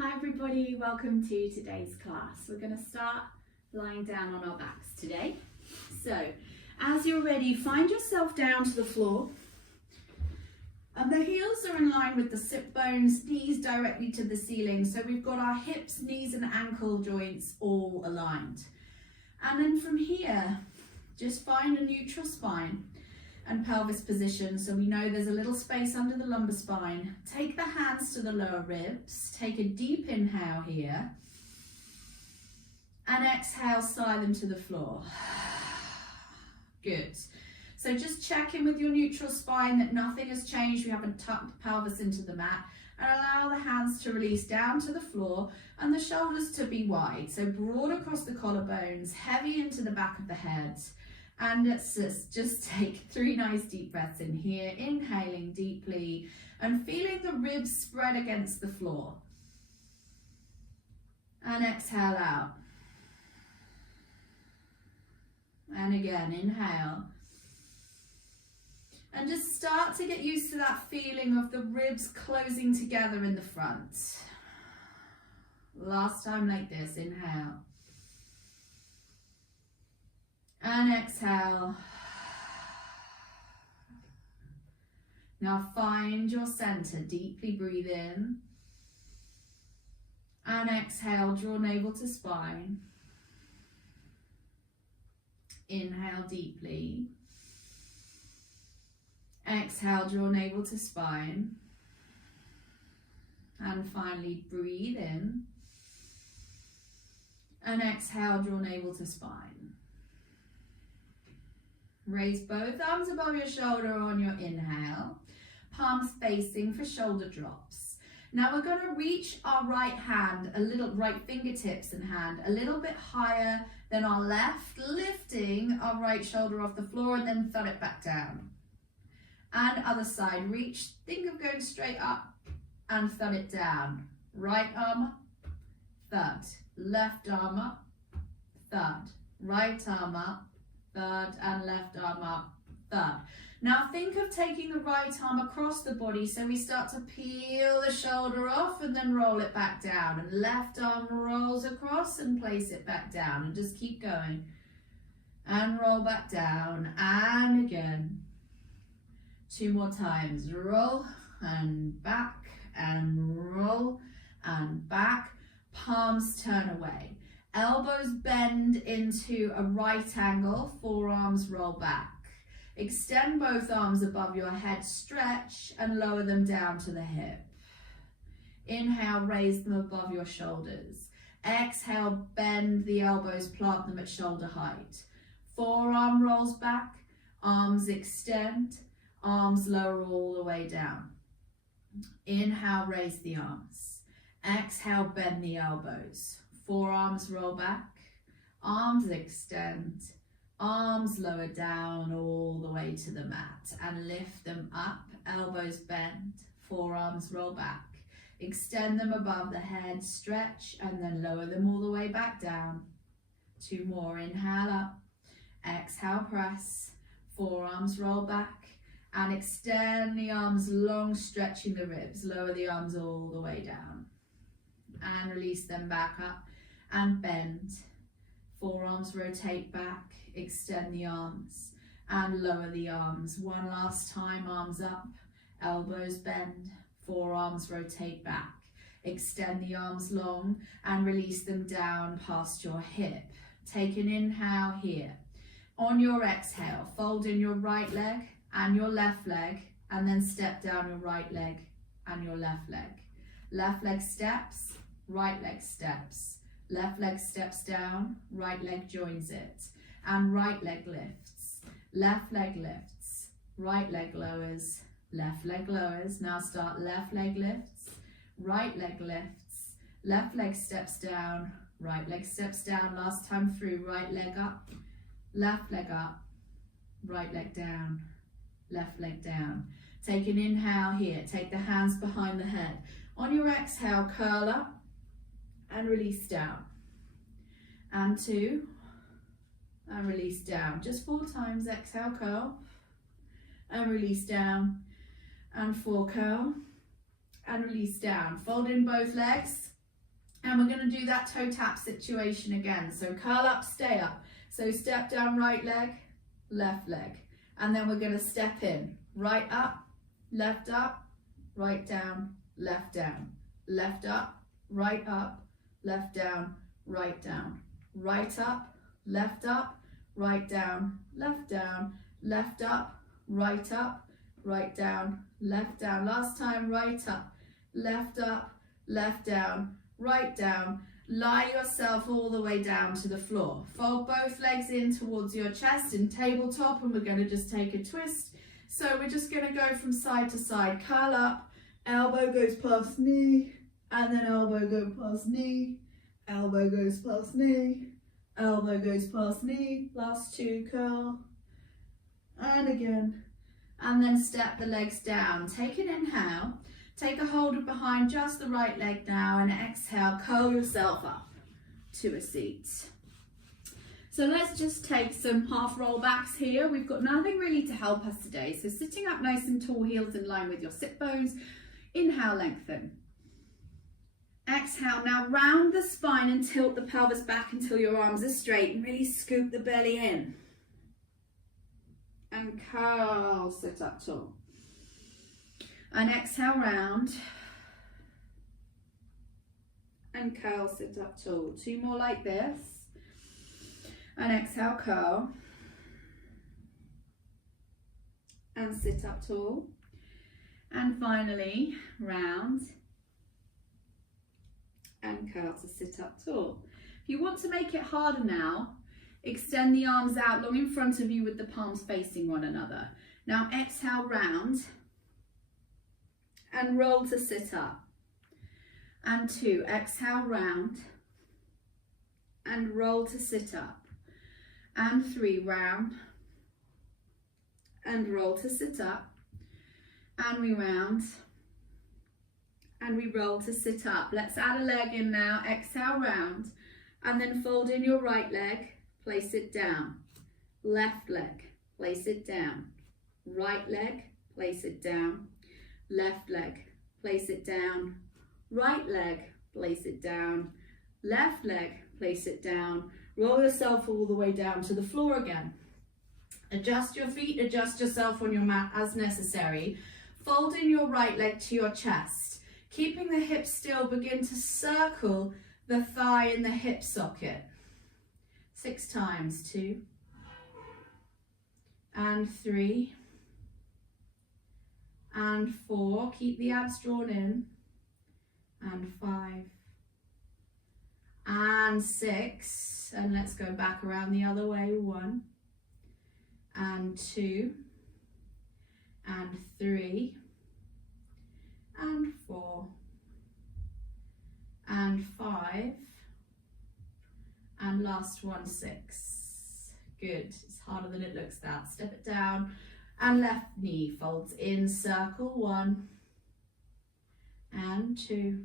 Hi everybody, welcome to today's class. We're going to start lying down on our backs today. So, as you're ready, find yourself down to the floor. And the heels are in line with the sit bones, knees directly to the ceiling. So we've got our hips, knees and ankle joints all aligned. And then from here, just find a neutral spine and pelvis position, so we know there's a little space under the lumbar spine. Take the hands to the lower ribs, take a deep inhale here, and exhale, sigh them to the floor. Good. So just check in with your neutral spine that nothing has changed, we haven't tucked the pelvis into the mat, and allow the hands to release down to the floor and the shoulders to be wide. So broad across the collarbones, heavy into the back of the head. And let's just take 3 nice deep breaths in here, inhaling deeply and feeling the ribs spread against the floor. And exhale out. And again, inhale. And just start to get used to that feeling of the ribs closing together in the front. Last time like this, inhale. And exhale. Now find your center, deeply breathe in. And exhale, draw navel to spine. Inhale deeply. Exhale, draw navel to spine. And finally breathe in. And exhale, draw navel to spine. Raise both arms above your shoulder on your inhale, palms facing for shoulder drops. Now we're going to reach our right hand, right fingertips and hand, a little bit higher than our left, lifting our right shoulder off the floor and then thud it back down. And other side, reach, think of going straight up and thud it down. Right arm up, thud, left arm up, thud, right arm up, thud, and left arm up, thud. Now think of taking the right arm across the body, so we start to peel the shoulder off and then roll it back down, and left arm rolls across and place it back down, and just keep going. And roll back down, and again. 2 more times, roll and back, and roll and back, palms turn away. Elbows bend into a right angle, forearms roll back. Extend both arms above your head, stretch and lower them down to the hip. Inhale, raise them above your shoulders. Exhale, bend the elbows, plant them at shoulder height. Forearm rolls back, arms extend, arms lower all the way down. Inhale, raise the arms. Exhale, bend the elbows. Forearms roll back, arms extend, arms lower down all the way to the mat and lift them up, elbows bend, forearms roll back, extend them above the head, stretch and then lower them all the way back down. 2 more, inhale up, exhale press, forearms roll back and extend the arms long, stretching the ribs, lower the arms all the way down and release them back up. And bend, forearms rotate back, extend the arms and lower the arms. 1 last time, arms up, elbows bend, forearms rotate back, extend the arms long and release them down past your hip. Take an inhale here. On your exhale, fold in your right leg and your left leg and then step down your right leg and your left leg. Left leg steps, right leg steps. Left leg steps down, right leg joins it, and right leg lifts, left leg lifts, right leg lowers, left leg lowers. Now start left leg lifts, right leg lifts, left leg steps down, right leg steps down. Last time through, right leg up, left leg up, right leg down, left leg down. Take an inhale here, take the hands behind the head. On your exhale, curl up and release down, and 2, and release down. Just 4 times, exhale, curl, and release down, and 4, curl, and release down. Fold in both legs, And we're going to do that toe tap situation again. So curl up, stay up. So step down, right leg, left leg. And then we're going to step in, right up, right down, left down, left up, right down, right down, right up, left down, left up, right down, left down. Last time, right up, left down, right down. Lie yourself all the way down to the floor. Fold both legs in towards your chest in tabletop, and we're going to just take a twist. So we're just going to go from side to side. Curl up, elbow goes past knee, and then elbow goes past knee, elbow goes past knee, elbow goes past knee. Last two, curl, and again. And then step the legs down. Take an inhale. Take a hold of behind just the right leg now, and exhale, curl yourself up to a seat. So let's just take some half roll backs here. We've got nothing really to help us today. So sitting up nice and tall, heels in line with your sit bones. Inhale, lengthen. Exhale, now round the spine and tilt the pelvis back until your arms are straight, and really scoop the belly in. And curl, sit up tall. And exhale, round. And curl, sit up tall. Two more like this. And exhale, curl. And sit up tall. And finally, round. And curl to sit up tall. If you want to make it harder now, extend the arms out long in front of you with the palms facing one another. Now exhale, round. And roll to sit up. And two, exhale, round. And roll to sit up. And three, round. And roll to sit up. And we round. And we roll to sit up. Let's add a leg in now. Exhale, round. And then fold in your right leg. Place it down. Left leg. Place it down. Right leg. Place it down. Left leg, place it down. Right leg, place it down. Left leg, place it down. Roll yourself all the way down to the floor again. Adjust your feet, adjust yourself on your mat as necessary. Fold in your right leg to your chest. Keeping the hips still, begin to circle the thigh in the hip socket. 6 times, 2 and 3 and 4, keep the abs drawn in, and 5 and 6, and let's go back around the other way, 1 and 2 and 3 and 4 and 5 and last one, 6. Good, it's harder than it looks that. Step it down. And left knee folds in, circle 1 and 2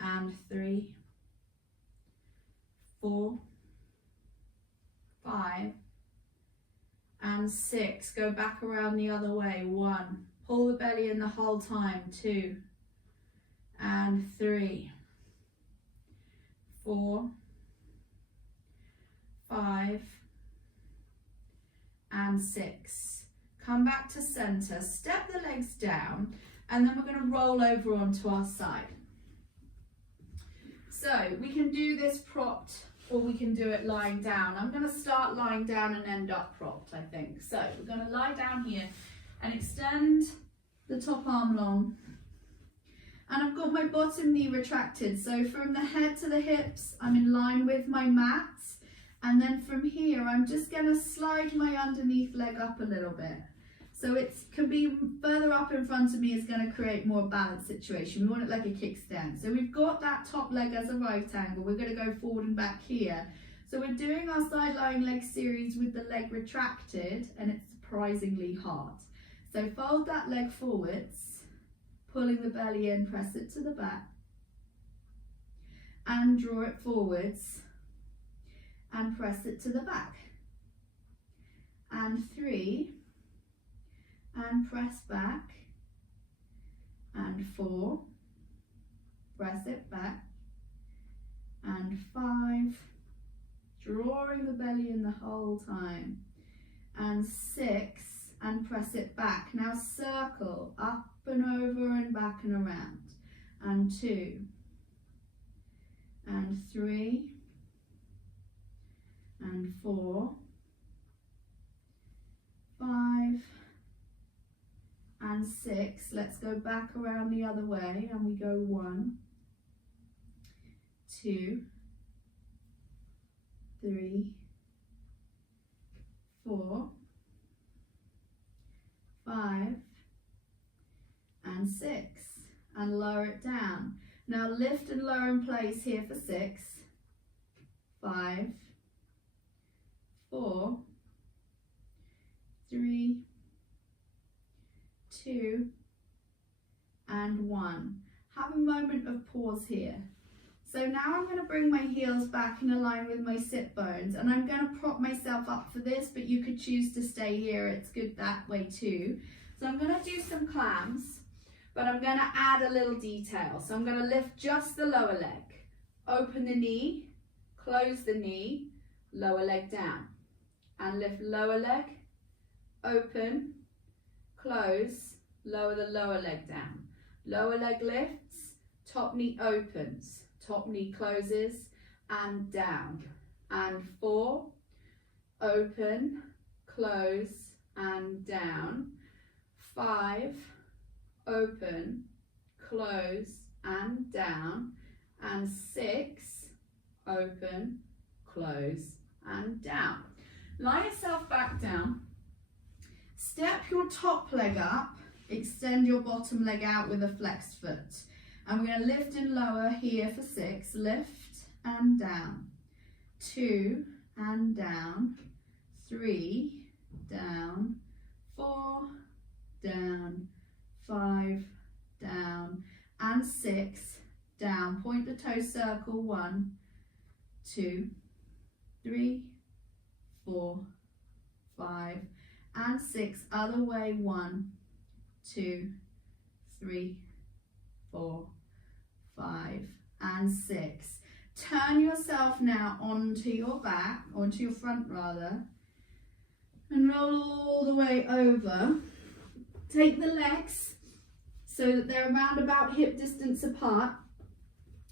and 3, 4, 5 and 6. Go back around the other way, 1. Pull the belly in the whole time, 2 and 3, 4, 5 and 6. Come back to center, step the legs down, and then we're going to roll over onto our side. So we can do this propped, or we can do it lying down. I'm going to start lying down and end up propped, I think. So we're going to lie down here and extend the top arm long. And I've got my bottom knee retracted. So from the head to the hips, I'm in line with my mat. And then from here, I'm just going to slide my underneath leg up a little bit. So it can be further up in front of me, is going to create more balanced situation. We want it like a kickstand. So we've got that top leg as a right angle. We're going to go forward and back here. So we're doing our side lying leg series with the leg retracted, and it's surprisingly hard. So fold that leg forwards, pulling the belly in, press it to the back, and draw it forwards, and press it to the back. And 3, and press back, and 4, press it back, and 5, drawing the belly in the whole time, and 6, and press it back. Now circle up and over and back and around, and 2, and 3, and 4, 5, and 6. Let's go back around the other way, and we go 1, 2, 3, 4, 5, and 6, and lower it down. Now lift and lower in place here for 6, 5, 4, 3, 2, and 1. Have a moment of pause here. So now I'm going to bring my heels back in line with my sit bones, and I'm going to prop myself up for this, but you could choose to stay here. It's good that way too. So I'm going to do some clams, but I'm going to add a little detail. So I'm going to lift just the lower leg, open the knee, close the knee, lower leg down, and lift lower leg, open, close, lower the lower leg down. Lower leg lifts, top knee opens, top knee closes, and down. And 4, open, close, and down. 5, open, close, and down. And 6, open, close, and down. Lie yourself back down. Step your top leg up, extend your bottom leg out with a flexed foot. And we're going to lift and lower here for 6, lift and down, 2 and down, 3, down, 4, down, 5, down, and 6, down. Point the toe circle, 1, 2, 3, 4, 5, and 6. Other way, 1, 2, 3, 4, 5, and 6. Turn yourself now onto your back, onto your front rather, and roll all the way over. Take the legs so that they're around about hip distance apart,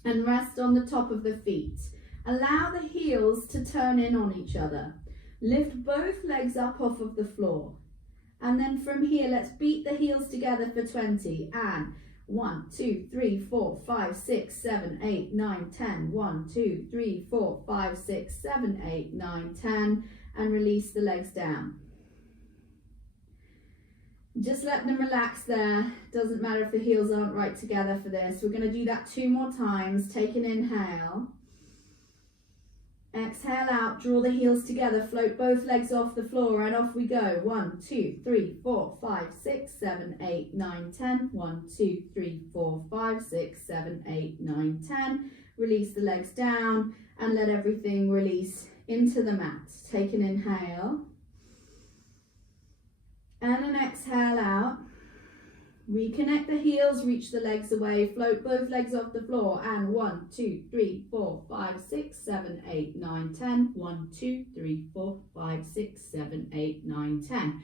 and rest on the top of the feet. Allow the heels to turn in on each other. Lift both legs up off of the floor. And then from here, let's beat the heels together for 20. And 1, 2, 3, 4, 5, 6, 7, 8, 9, 10. 1, 2, 3, 4, 5, 6, 7, 8, 9, 10. And release the legs down. Just let them relax there. Doesn't matter if the heels aren't right together for this. We're going to do that 2 more times. Take an inhale. Exhale out, draw the heels together, float both legs off the floor, and off we go. 1, 2, 3, 4, 5, 6, 7, 8, 9, 10. 1, 2, 3, 4, 5, 6, 7, 8, 9, 10. Release the legs down and let everything release into the mat. Take an inhale and an exhale out. Reconnect the heels, reach the legs away, float both legs off the floor, and 1, 2, 3, 4, 5, 6, 7, 8, 9, 10. 1, 2, 3, 4, 5, 6, 7, 8, 9, 10.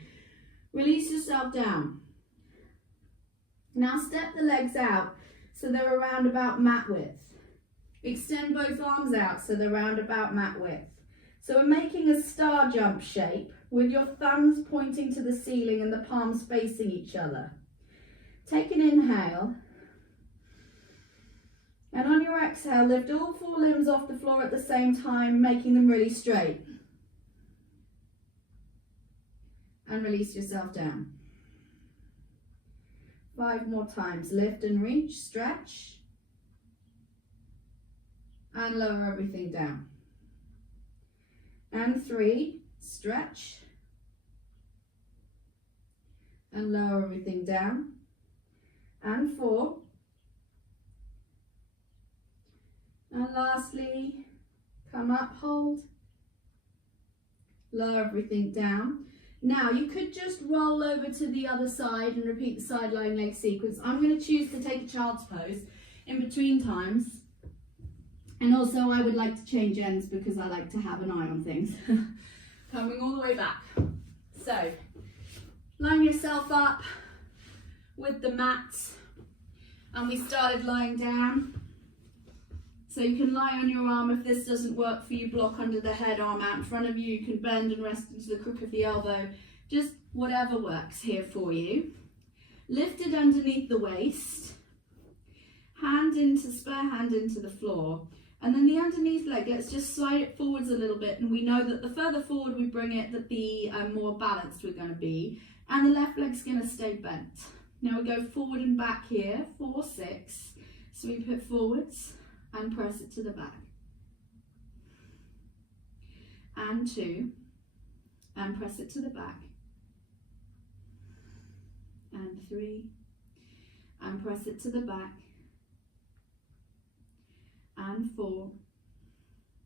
Release yourself down. Now step the legs out so they're around about mat width. Extend both arms out so they're around about mat width. So we're making a star jump shape with your thumbs pointing to the ceiling and the palms facing each other. Take an inhale, and on your exhale, lift all 4 limbs off the floor at the same time, making them really straight. And release yourself down. 5 more times. Lift and reach, stretch, and lower everything down. And 3, stretch, and lower everything down. And 4, and lastly, come up, hold, lower everything down. Now you could just roll over to the other side and repeat the side lying leg sequence. I'm going to choose to take a child's pose in between times, And also I would like to change ends because I like to have an eye on things. Coming all the way back. So, line yourself up with the mats. And we started lying down. So you can lie on your arm. If this doesn't work for you, block under the head, arm out in front of you. You can bend and rest into the crook of the elbow. Just whatever works here for you. Lift it underneath the waist. Spare hand into the floor. And then the underneath leg, let's just slide it forwards a little bit. And we know that the further forward we bring it, that the more balanced we're going to be. And the left leg's going to stay bent. Now we go forward and back here, 4, 6. So we put forwards and press it to the back. And 2, and press it to the back. And 3, and press it to the back. And 4,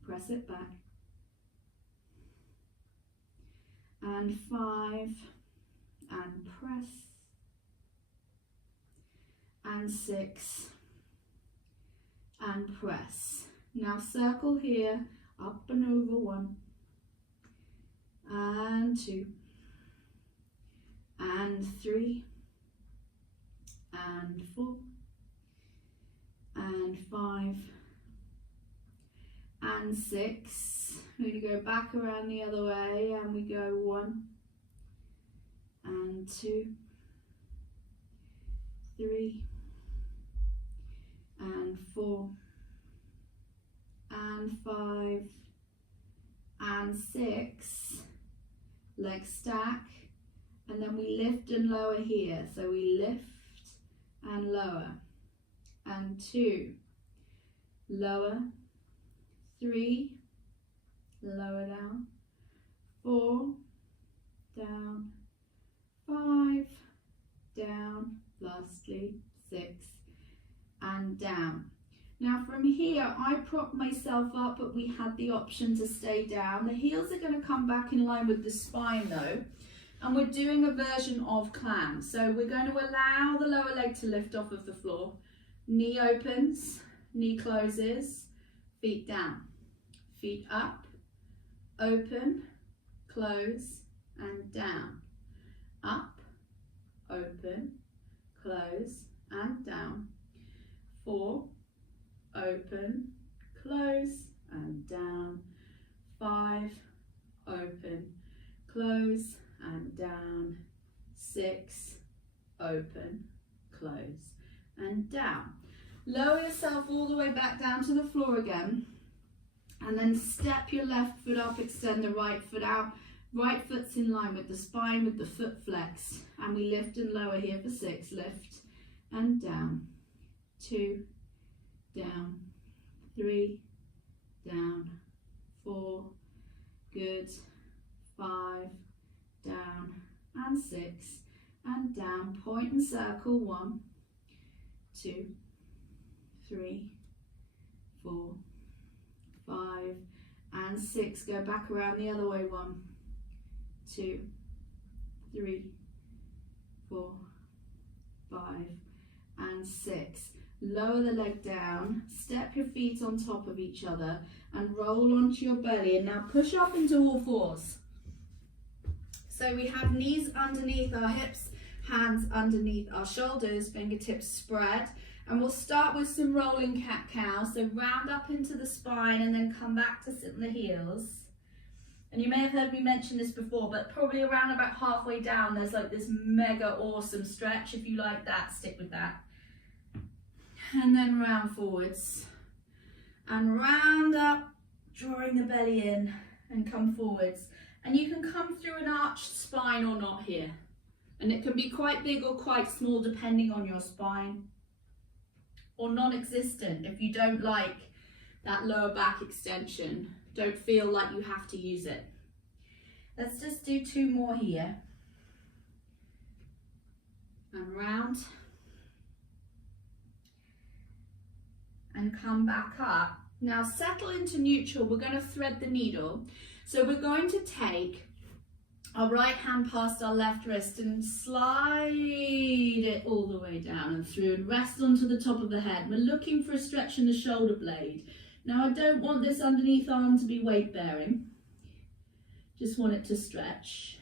press it back. And 5, and press. And 6, and press. Now circle here, up and over, 1, and 2, and 3, and 4, and 5, and 6. We're going to go back around the other way, and we go 1, and 2, 3, and 4, and 5, and 6. Leg stack, and then we lift and lower here. So we lift and lower, and 2, lower, 3, lower down, 4, down, 5, down, lastly 6, and down. Now from here I prop myself up, but we had the option to stay down. The heels are going to come back in line with the spine though, and we're doing a version of clam. So we're going to allow the lower leg to lift off of the floor. Knee opens, knee closes, feet down, feet up, open, close, and down. Up, open, close, and down. 4, open, close, and down. 5, open, close, and down. 6, open, close, and down. Lower yourself all the way back down to the floor again, and then step your left foot up, extend the right foot out. Right foot's in line with the spine with the foot flexed, and we lift and lower here for 6. Lift and down. 2, down, 3, down, 4, good, 5, down, and 6, and down. Point and circle. 1, 2, 3, 4, 5, and 6. Go back around the other way. 1, 2, 3, 4, 5, and 6. Lower the leg down, step your feet on top of each other, and roll onto your belly. And now push up into all fours. So we have knees underneath our hips, hands underneath our shoulders, fingertips spread. And we'll start with some rolling cat-cow. So round up into the spine and then come back to sit on the heels. And you may have heard me mention this before, but probably around about halfway down, there's like this mega awesome stretch. If you like that, stick with that. And then round forwards. And round up, drawing the belly in and come forwards. And you can come through an arched spine or not here. And it can be quite big or quite small depending on your spine. Or non-existent if you don't like that lower back extension. Don't feel like you have to use it. Let's just do 2 more here. And round. And come back up. Now settle into neutral. We're going to thread the needle. So we're going to take our right hand past our left wrist and slide it all the way down and through and rest onto the top of the head. We're looking for a stretch in the shoulder blade. Now I don't want this underneath arm to be weight bearing, just want it to stretch.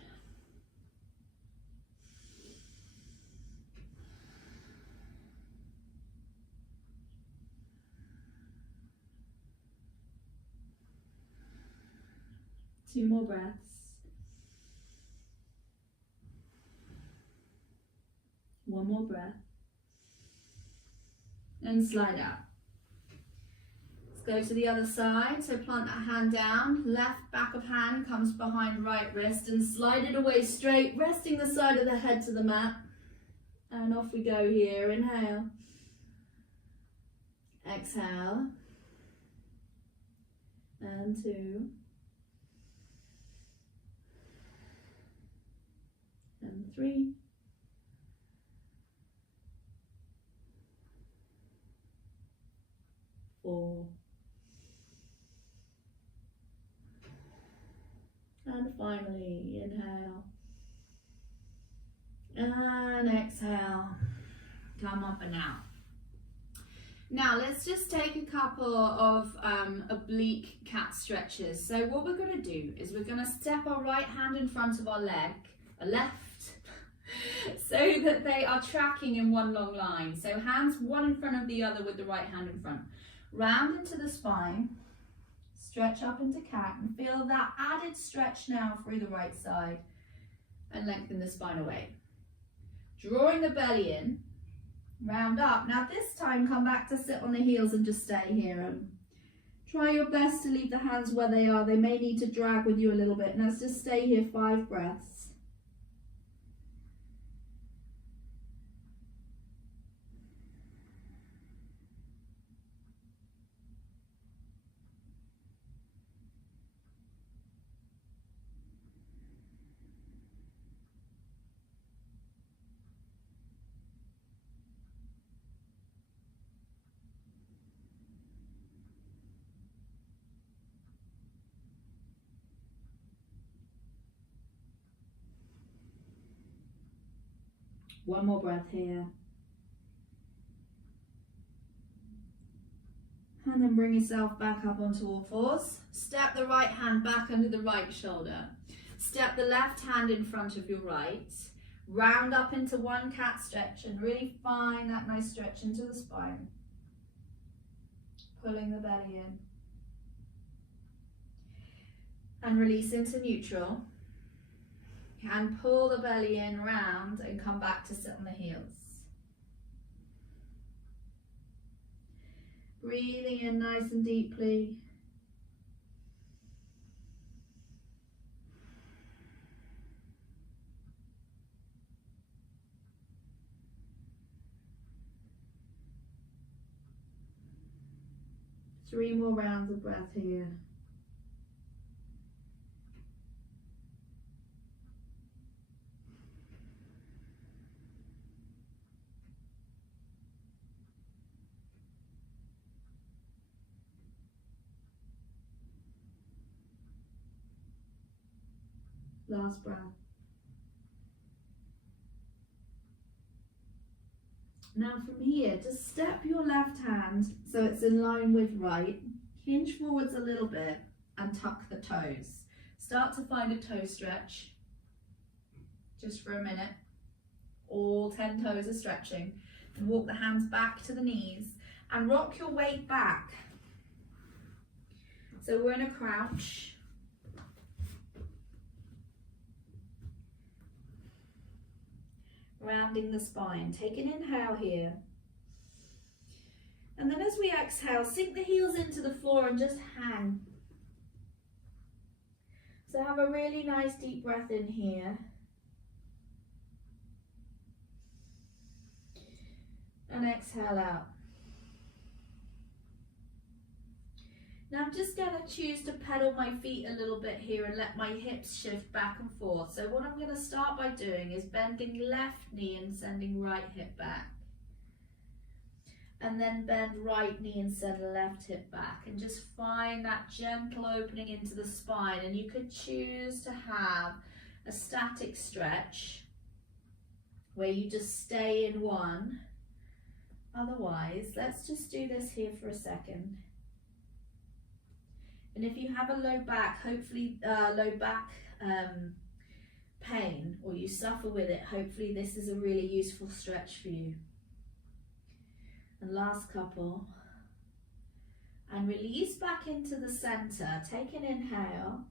Two more breaths. One more breath. And slide out. Let's go to the other side. So plant that hand down. Left back of hand comes behind right wrist and slide it away straight, resting the side of the head to the mat. And off we go here. Inhale. Exhale. And 2. And 3. Four. And finally, inhale. And exhale. Come up and out. Now let's just take a couple of oblique cat stretches. So what we're going to do is we're going to step our right hand in front of our leg, left, so that they are tracking in one long line. So hands one in front of the other with the right hand in front. Round into the spine, stretch up into cat, and feel that added stretch now through the right side, and lengthen the spine away. Drawing the belly in, round up. Now this time come back to sit on the heels and just stay here. And try your best to leave the hands where they are. They may need to drag with you a little bit. Now let's just stay here 5 breaths. One more breath here. And then bring yourself back up onto all fours. Step the right hand back under the right shoulder. Step the left hand in front of your right. Round up into one cat stretch and really find that nice stretch into the spine. Pulling the belly in. And release into neutral. And pull the belly in round and come back to sit on the heels. Breathing in nice and deeply. Three more rounds of breath here. Last breath. Now from here, just step your left hand so it's in line with right. Hinge forwards a little bit and tuck the toes. Start to find a toe stretch. Just for a minute. All 10 toes are stretching. And walk the hands back to the knees and rock your weight back. So we're in a crouch. Rounding the spine. Take an inhale here. And then as we exhale, sink the heels into the floor and just hang. So have a really nice deep breath in here. And exhale out. Now I'm just going to choose to pedal my feet a little bit here and let my hips shift back and forth. So what I'm going to start by doing is bending left knee and sending right hip back. And then bend right knee and send left hip back. And just find that gentle opening into the spine. And you could choose to have a static stretch where you just stay in one. Otherwise, let's just do this here for a second. And if you have a low back, hopefully low back pain, or you suffer with it, hopefully this is a really useful stretch for you. And last couple. And release back into the center. Take an inhale.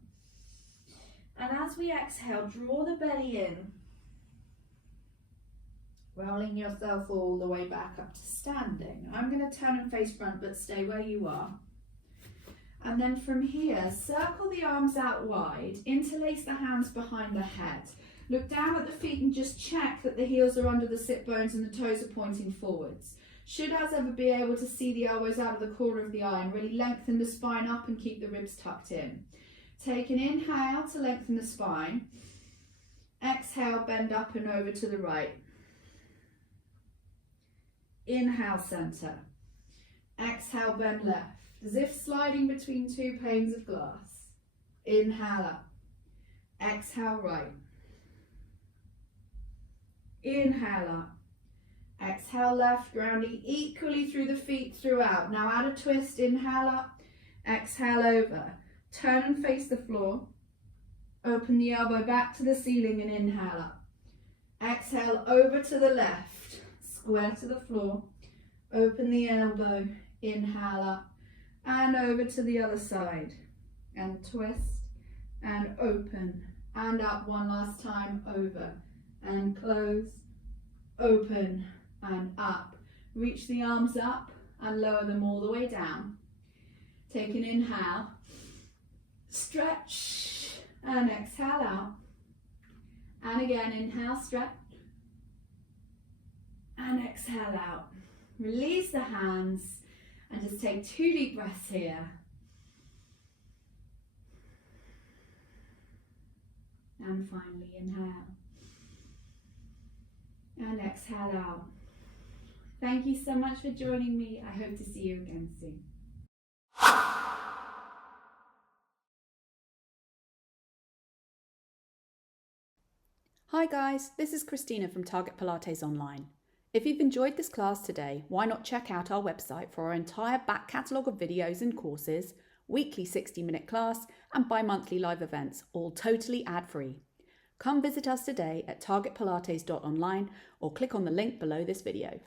And as we exhale, draw the belly in. Rolling yourself all the way back up to standing. I'm going to turn and face front, but stay where you are. And then from here, circle the arms out wide, interlace the hands behind the head. Look down at the feet and just check that the heels are under the sit bones and the toes are pointing forwards. Should as ever be able to see the elbows out of the corner of the eye and really lengthen the spine up and keep the ribs tucked in. Take an inhale to lengthen the spine. Exhale, bend up and over to the right. Inhale, center. Exhale, bend left, as if sliding between two panes of glass. Inhale up. Exhale, right. Inhale up. Exhale, left, grounding equally through the feet throughout. Now add a twist. Inhale up. Exhale over. Turn and face the floor. Open the elbow back to the ceiling and inhale up. Exhale over to the left. Square to the floor. Open the elbow. Inhale up. And over to the other side. And twist. And open. And up one last time. Over. And close. Open. And up. Reach the arms up and lower them all the way down. Take an inhale. Stretch. And exhale out. And again, inhale, stretch. And exhale out. Release the hands and just take 2 deep breaths here. And finally, inhale. And exhale out. Thank you so much for joining me. I hope to see you again soon. Hi guys, this is Christina from Target Pilates Online. If you've enjoyed this class today, why not check out our website for our entire back catalogue of videos and courses, weekly 60-minute class and bi-monthly live events, all totally ad-free. Come visit us today at targetpilates.online or click on the link below this video.